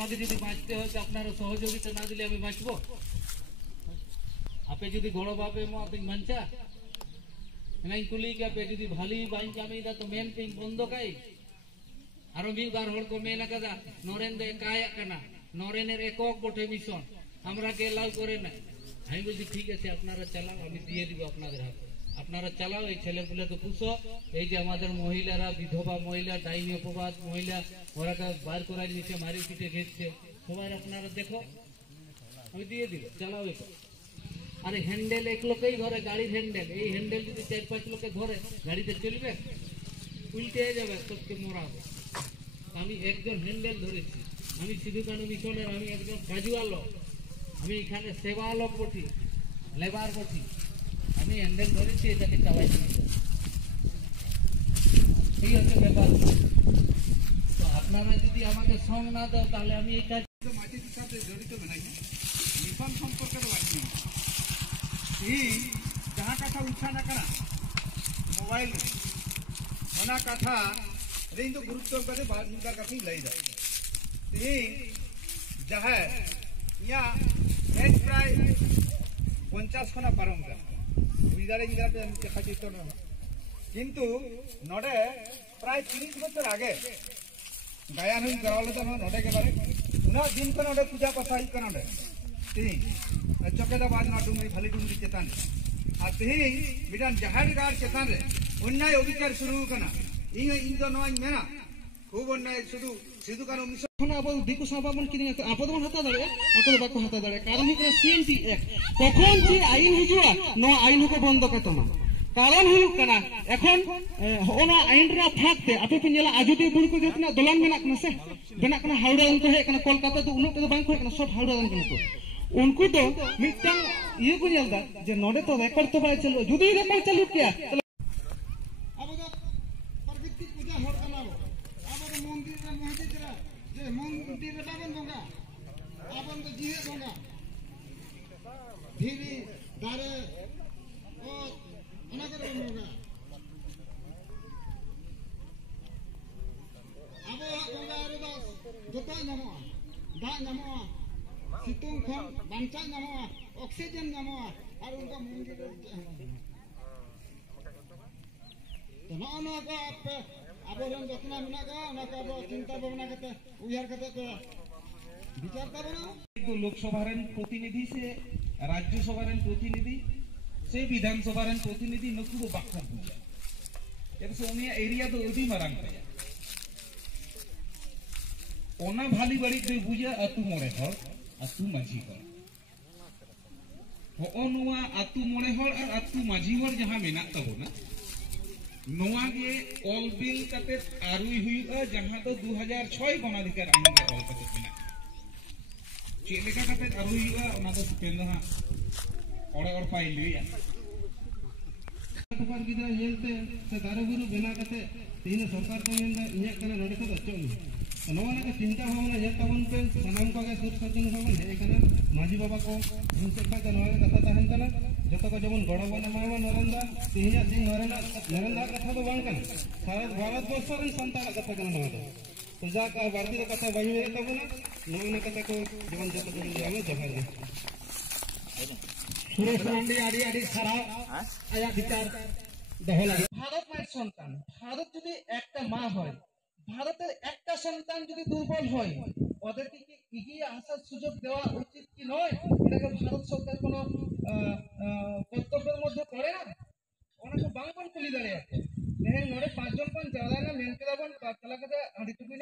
আমাকে যদি বাঁচতে হয় আপনারা সহযোগিতা না দিলে আমি বাঁচবো? আপে যদি গড় বাপে মো আপনি বাঁচা নাই কুলি के पे যদি ভালি বাইন কামিদা তো মেন পিং বন্ধ কাই আরো মিবার হড় को মেন কাদা নরেন্দ্র কায়া কানা নরেনের একক বটে মিশন আমরা কে লাউ করে না আমি বলছি ঠিক আছে আপনারা চালাও আমি দিয়ে দিব আপনাদের হাতে আপনারা চালাও এই ছেলেপুলেকে পুষো এই যে আমাদের মহিলারা বিধবা মহিলা ডাইনি অপবাদ মহিলা ওরাকে বার করে নিচে মারি পিটে ঘেরছে সবাই আপনারা দেখো আমি দিয়ে দিব চালাও এটা আরে হ্যান্ডেল এক লোকেই ধরে গাড়ির হ্যান্ডেল এই হ্যান্ডেল যদি 4-5 লোকে ধরে গাড়িতে চলবে উল্টে যাবে সবকে মরাবে আমি একজন হ্যান্ডেল ধরেছি আমি সিধু কানু মিশনের আমি একজন কাজুয়ালো আমি এখানে সেবা লোক বটি লেবার বটি আমি হ্যান্ডেল ধরেছি এটাকে চালাইছি এই হচ্ছে ব্যাপার তো আপনারা যদি আমাকে সঙ্গ না দাও তাহলে আমি এই কাজ মাটির সাথে জড়িত নাই মিশন সম্পর্কে বাকি जहाँ कथा उठाना करा मोबाइल होना कथा रे तो गुरुत्व करे बाद मुद्दा कथी लई जाए जहाँ या नेट प्राय 50 खना पारम का विदारे विदारे पे देखा चित्त न किंतु नडे प्राय 30 बছর आगे गायन हुई करावले तो नडे के बारे ना दिन को नडे पूजा पाठ ही करनडे चकेदाबाद ना डुंगरी भाली डुंगरी चेतान और तेहिं मिटान जहार गार चेतान रे अन्याय अविचार शुरू करना इन तो नय मेना खूब अन्याय शुरू सिधु कानु मिशन अब दिकु सभाबन किने आपदमन हता दाड़े आको बाको हता दाड़े कारण हि कना सीएमटी एक्ट तखन जे आईन हिजुआ न आईन को बंद कतमा कारण हुयुक कना एखन ओना आईन रा थाकते आपे पे नेला आजुते बुड़ को जेतना दलन मेना कना से बेना कना हावड़ा उनको हे कना कोलकाता तो उनको तो बांग को कना सब हावड़ा कना तो उनको तो मिटन ये को जल्दा जे नोडे तो रेकॉर्ड तो बाय चलो जुदी रेकॉर्ड चलु क्या अब तो प्रकृति पूजा होर बनाबो अब तो मंदिर रे मस्जिद रे जे मंदिर रे बाबन बंगा आपन तो जीवे बंगा धीरी दारे ओ अनागर बंगा अब बंगा रे दास जोता नमो दा नमो सितुंग खन बांचा नमो ऑक्सीजन नमो और उनका मंदिर तो ना का आबोरन जतना मना का ना का चिंता भावना करते उयार करते विचार करना तो लोकसभा रे प्रतिनिधि से राज्यसभा रे प्रतिनिधि से विधानसभा रे प्रतिनिधि नुकु बाखर बुझा एक से उनिया एरिया तो ओदी मारांग ओना भाली बड़ी दे बुझा अतु मोरे हर अतु माझी हर होनुआ अतु मोरे हर और अतु माझी हर जहां मेना तबोना नोआ के ऑल बिल कते आरुई हुईगा जहां तो 2006 गणाधिकार आईन के ऑल कते मेना चेलेका कते आरुई हुईगा ओना तो पेंदा ओड़े और पाई लिया पर गिदरा येलते से दारुगुरु बेना कते तीन सरकार को मेंदा इया कने नडे को अचो नोना के चिंता भावना ये तवन पे सनाम को के सुर सर्जन भावना हे कना माजी बाबा को उनसे का नोना कथा तहन कना जतो को जमन गड़ बने मामा नरेंद्र तिहिया दिन नरेंद्र कथा तो बांग कना सारा भारत वर्ष रे संतान कथा कना नोना तो जा का भारतीय कथा वही है तब ना नोना कथा को जमन जतो को हमें जगह दे सुरेश रांडी आडी आडी खराब आया विचार दहला भारत में संतान भारत যদি একটা মা হয় ভারতের একটা সন্তান যদি দুর্বল হয় ওদেরকে কি এগিয়ে আসার সুযোগ দেওয়া উচিত কি নয় এটাকে ভারত সরকার কোন কর্তব্যের মধ্যে পড়ে না ওনাকে বাংবন খুলি দাঁড়িয়ে আছে দেখেন নড়ে 5 জন 5 জন মেনকে দাবন 5 লাখ হাড়ি টুকুই